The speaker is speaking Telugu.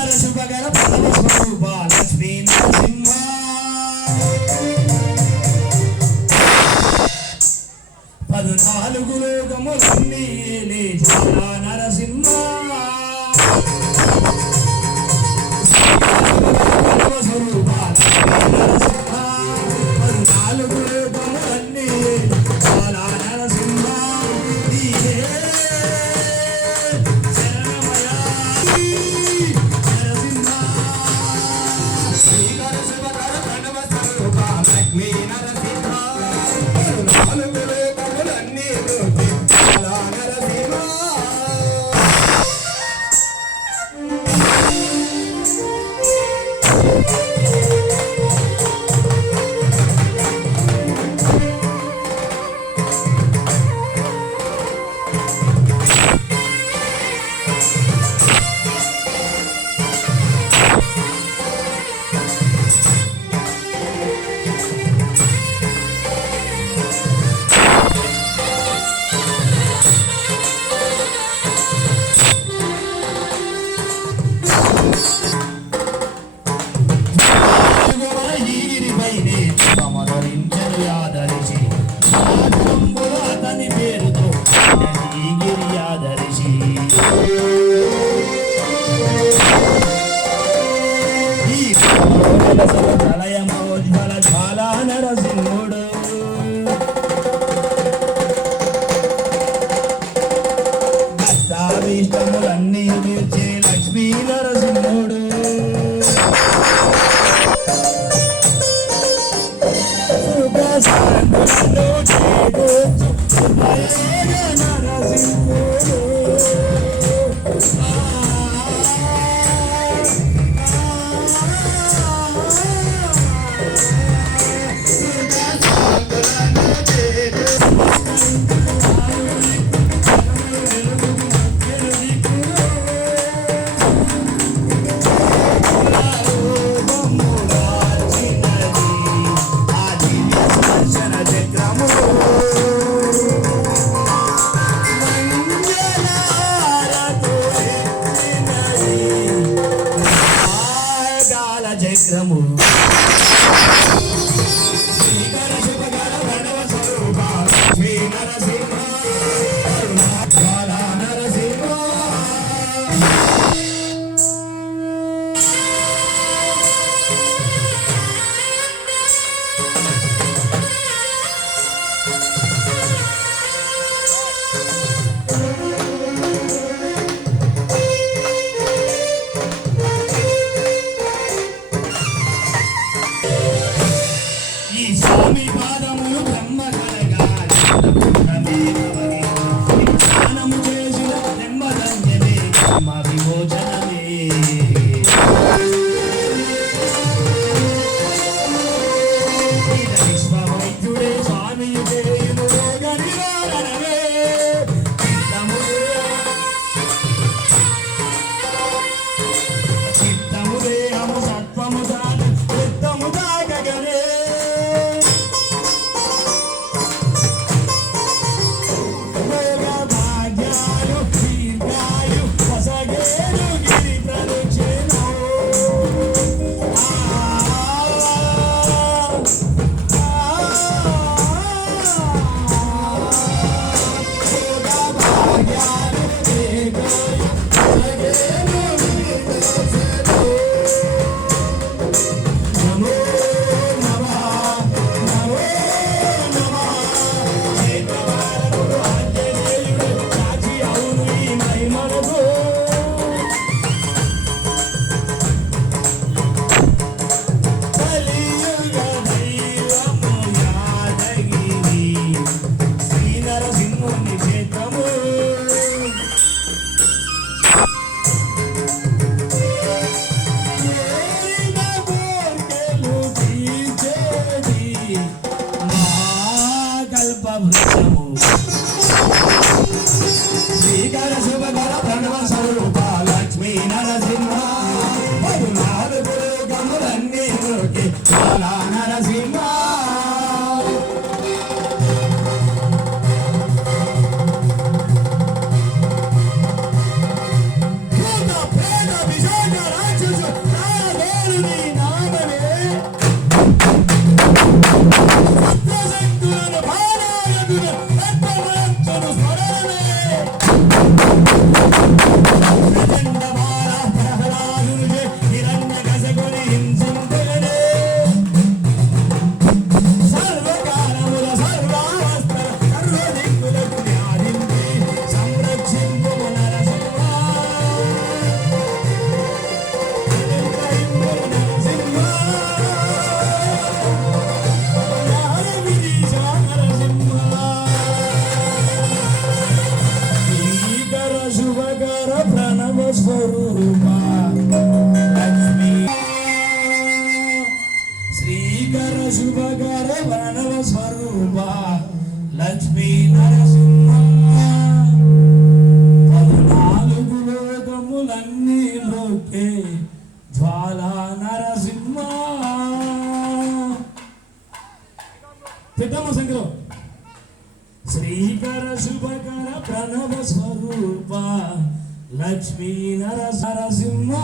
శుభకర శుభకర పరమ స్వరూప Dale pelea. ఇష్టములన్నీ తీర్చే లక్ష్మీ నరసింహుడు. నరసింహుడు. శ్రీరాముడు You got ఏ జ్వాలా నరసింహ. పెద్దమ్మ సంఖ్యలో. శ్రీకర శుభకర ప్రణవ స్వరూప లక్ష్మీ నరసింహ.